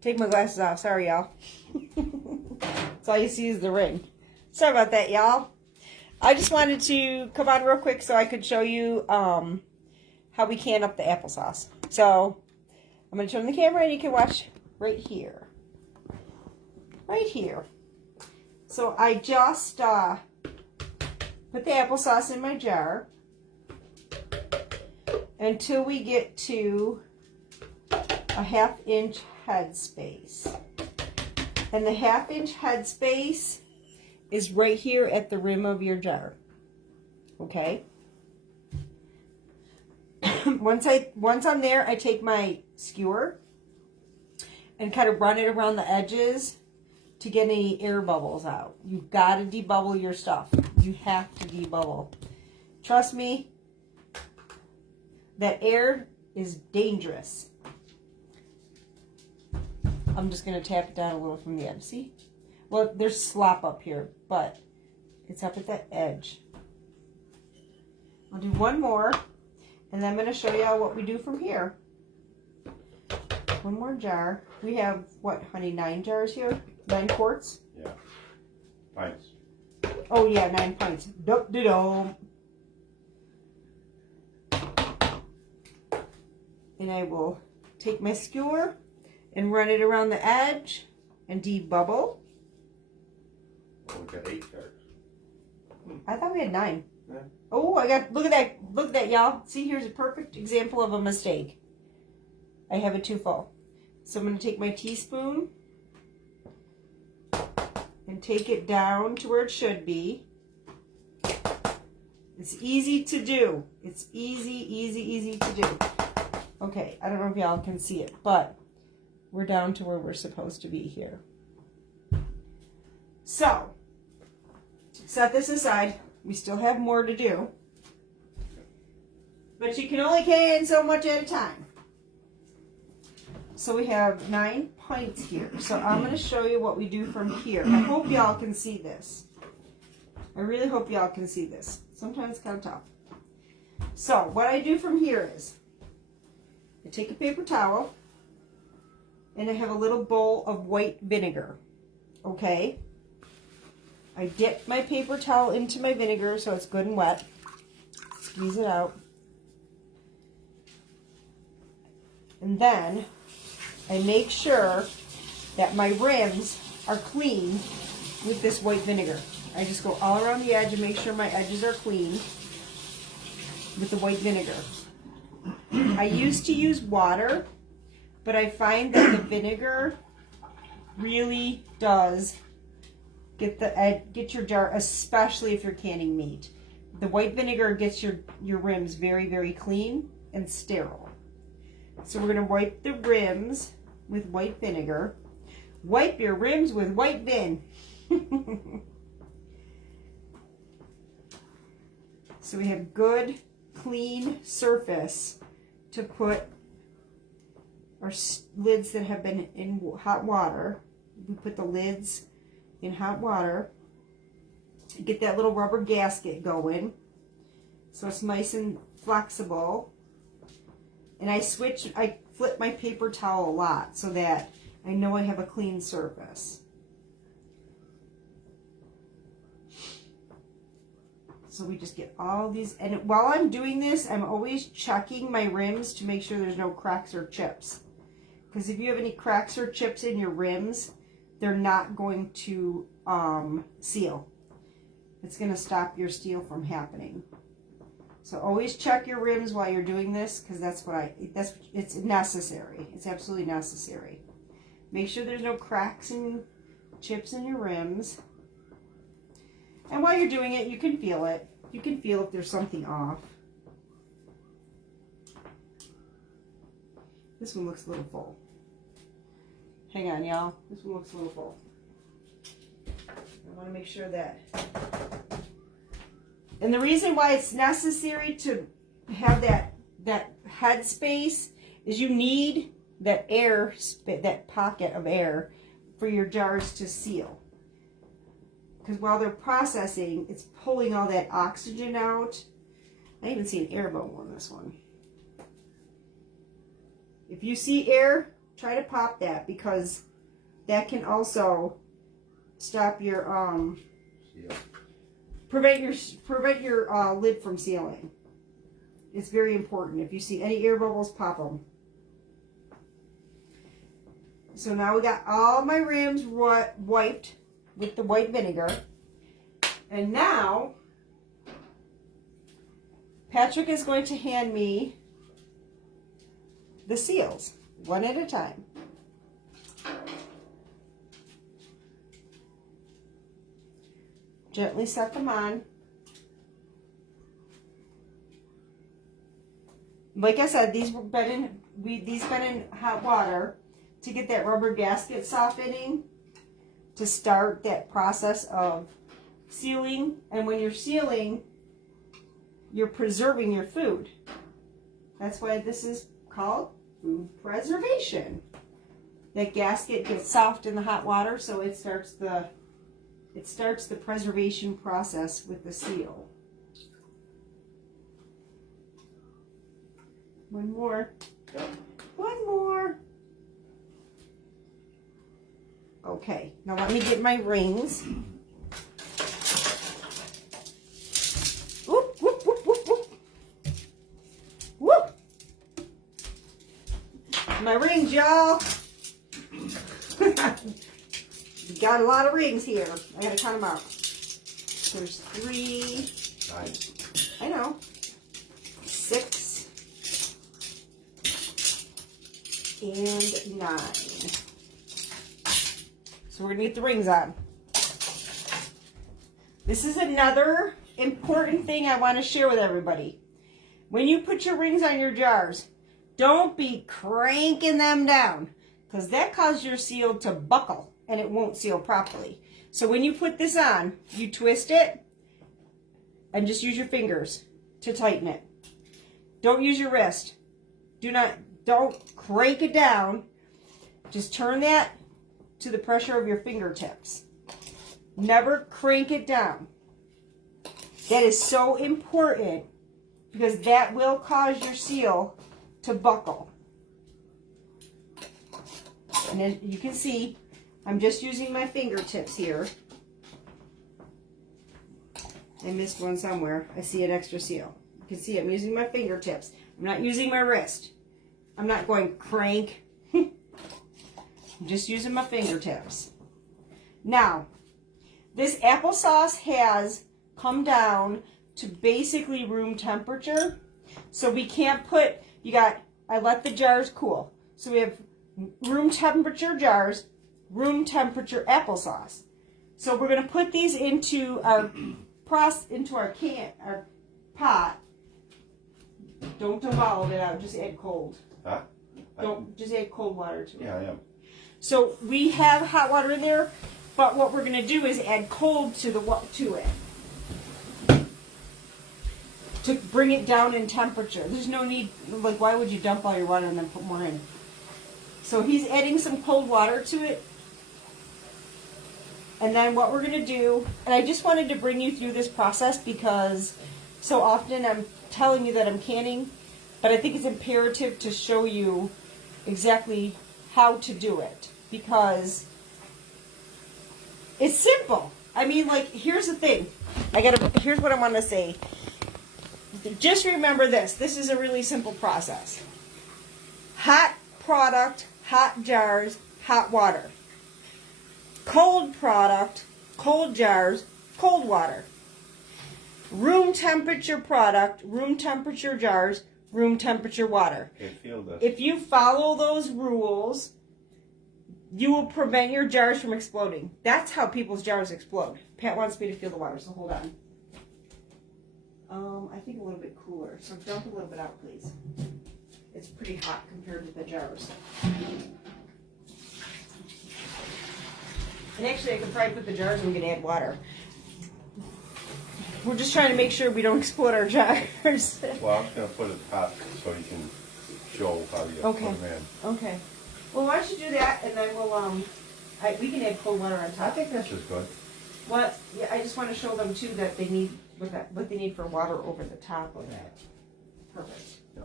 Take my glasses off. Sorry, y'all. That's all you see is the ring. Sorry about that, y'all. I just wanted to come on real quick so I could show you how we can up the applesauce. So I'm going to turn the camera and you can watch right here. Right here. So I just put the applesauce in my jar until we get to a 1/2 inch head space. And the 1/2 inch head space is right here at the rim of your jar. Okay? Once I'm there, I take my skewer and kind of run it around the edges to get any air bubbles out. You've got to debubble your stuff. You have to debubble. Trust me, that air is dangerous. I'm just going to tap it down a little from the edge. See? Well, there's slop up here, but it's up at that edge. I'll do one more, and then I'm going to show y'all what we do from here. One more jar. We have, what, honey, 9 jars here? 9 quarts? Yeah. Pints. Oh, yeah, 9 pints. Dup-de-dum. And I will take my skewer and run it around the edge and debubble. Well, we got 8 jars. I thought we had 9. Yeah. Oh, look at that, y'all. See, here's a perfect example of a mistake. I have it too full. So I'm going to take my teaspoon and take it down to where it should be. It's easy to do. It's easy to do. Okay, I don't know if y'all can see it, but we're down to where we're supposed to be here. So, set this aside. We still have more to do. But you can only can so much at a time. So we have 9 pints here. So I'm going to show you what we do from here. I hope y'all can see this. I really hope y'all can see this. Sometimes it's kind of tough. So what I do from here is I take a paper towel and I have a little bowl of white vinegar. Okay? I dip my paper towel into my vinegar so it's good and wet. Squeeze it out. And then I make sure that my rims are clean with this white vinegar. I just go all around the edge and make sure my edges are clean with the white vinegar. I used to use water, but I find that the vinegar really does get your jar, especially if you're canning meat. The white vinegar gets your rims very, very clean and sterile. So we're going to wipe the rims with white vinegar. Wipe your rims with white vin. So we have good, clean surface to put our lids that have been in hot water. We put the lids in hot water. Get that little rubber gasket going so it's nice and flexible. And I flip my paper towel a lot so that I know I have a clean surface. So we just get all these, and while I'm doing this, I'm always checking my rims to make sure there's no cracks or chips. Because if you have any cracks or chips in your rims, they're not going to seal. It's going to stop your steel from happening. So always check your rims while you're doing this, because it's necessary. It's absolutely necessary. Make sure there's no cracks and chips in your rims. And while you're doing it, you can feel it. You can feel if there's something off. This one looks a little full. Hang on, y'all. This one looks a little full. I want to make sure that... And the reason why it's necessary to have that head space is you need that air, that pocket of air for your jars to seal. Because while they're processing, it's pulling all that oxygen out. I even see an air bubble on this one. If you see air, try to pop that, because that can also stop your Seal. prevent your lid from sealing. It's very important. If you see any air bubbles, pop them. So now we got all my rims wiped with the white vinegar. And now Patrick is going to hand me the seals, one at a time. Gently set them on. Like I said, these been in hot water to get that rubber gasket softening, to start that process of sealing. And when you're sealing, you're preserving your food. That's why this is called food preservation. That gasket gets soft in the hot water, so it starts the preservation process with the seal. One more. One more. Okay, now let me get my rings. Whoop, whoop, whoop, whoop, whoop. Whoop. My rings, y'all. Got a lot of rings here. I gotta count them out. There's 3. Nice. I know. 6. And 9. So we're gonna get the rings on. This is another important thing I want to share with everybody. When you put your rings on your jars, don't be cranking them down, because that causes your seal to buckle and it won't seal properly. So when you put this on, you twist it and just use your fingers to tighten it. Don't use your wrist. Don't crank it down. Just turn that to the pressure of your fingertips. Never crank it down. That is so important, because that will cause your seal to buckle. And then you can see I'm just using my fingertips here. I missed one somewhere. I see an extra seal. You can see I'm using my fingertips. I'm not using my wrist. I'm not going crank. I'm just using my fingertips. Now, this applesauce has come down to basically room temperature. So we can't put, I let the jars cool. So we have room temperature jars, room temperature applesauce. So we're going to put these into our pot. Don't dissolve it out, just add cold. Huh? Just add cold water to it. Yeah, I am. So we have hot water in there, but what we're going to do is add cold to it to bring it down in temperature. There's no need, like, why would you dump all your water and then put more in? So he's adding some cold water to it. And then what we're going to do, and I just wanted to bring you through this process because so often I'm telling you that I'm canning, but I think it's imperative to show you exactly how to do it, because it's simple. I mean, like, here's the thing. Here's what I want to say. Just remember this. This is a really simple process. Hot product, hot jars, hot water. Cold product, cold jars, cold water. Room temperature product, room temperature jars, room temperature water. Okay, feel this. If you follow those rules, you will prevent your jars from exploding. That's how people's jars explode. Pat wants me to feel the water, so hold on. I think a little bit cooler, so dump a little bit out, please. It's pretty hot compared to the jars. And actually, I could probably put the jars and we can add water. We're just trying to make sure we don't explode our jars. Well, I'm just going to put it hot so you can show how you put them in. Okay. Well, why don't you do that, and then we'll, we can add cold water on top. I think that's just good. What? Yeah, I just want to show them, too, that they need, what they need for water over the top of that. Perfect. Yeah.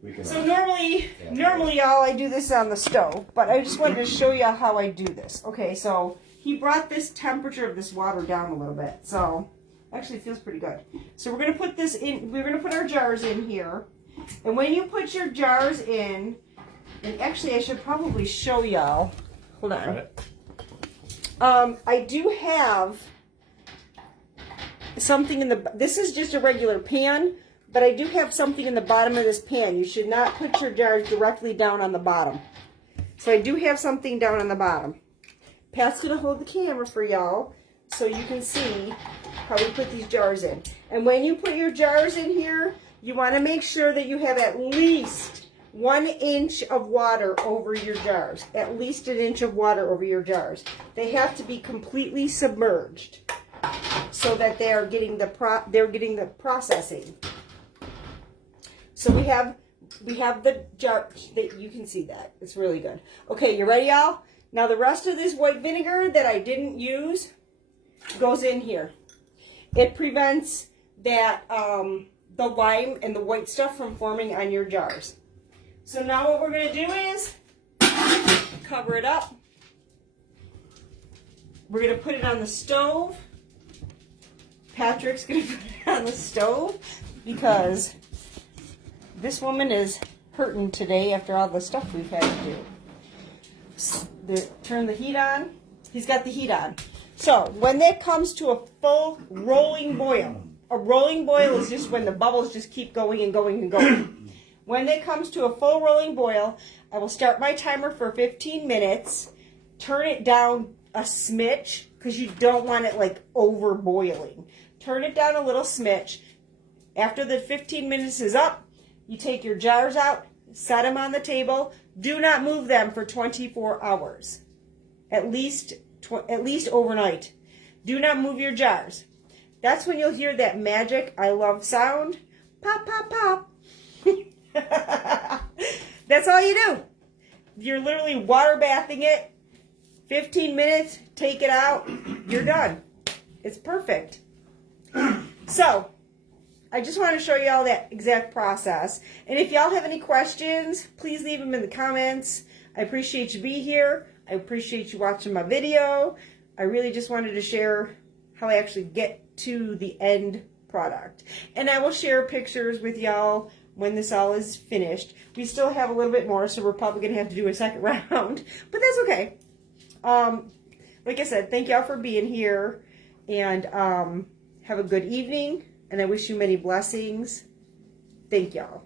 We can. So normally, y'all, I do this on the stove, but I just wanted to show you how I do this. Okay, so he brought this temperature of this water down a little bit, so actually it feels pretty good. So we're gonna put this in. We're gonna put our jars in here, and when you put your jars in, and actually I should probably show y'all. Hold on. I do have something in the. This is just a regular pan. But I do have something in the bottom of this pan. You should not put your jars directly down on the bottom. So I do have something down on the bottom. Pat's going to hold the camera for y'all so you can see how we put these jars in. And when you put your jars in here, you want to make sure that you have at least 1 inch of water over your jars. At least 1 inch of water over your jars. They have to be completely submerged so that they're getting the processing. So we have the jar, that you can see that. It's really good. Okay, you ready, y'all? Now the rest of this white vinegar that I didn't use goes in here. It prevents that the lime and the white stuff from forming on your jars. So now what we're going to do is cover it up. We're going to put it on the stove. Patrick's going to put it on the stove because this woman is hurting today after all the stuff we've had to do. Turn the heat on. He's got the heat on. So when that comes to a full rolling boil, a rolling boil is just when the bubbles just keep going and going and going. When it comes to a full rolling boil, I will start my timer for 15 minutes, turn it down a smidge because you don't want it like over boiling. Turn it down a little smidge. After the 15 minutes is up, you take your jars out, set them on the table. Do not move them for 24 hours. At least overnight. Do not move your jars. That's when you'll hear that magic I love sound. Pop, pop, pop. That's all you do. You're literally water bathing it. 15 minutes, take it out. You're done. It's perfect. So, I just want to show you all that exact process. And if y'all have any questions, please leave them in the comments. I appreciate you being here. I appreciate you watching my video. I really just wanted to share how I actually get to the end product. And I will share pictures with y'all when this all is finished. We still have a little bit more, so we're probably going to have to do a second round. But that's okay. Like I said, thank y'all for being here. And have a good evening. And I wish you many blessings. Thank y'all.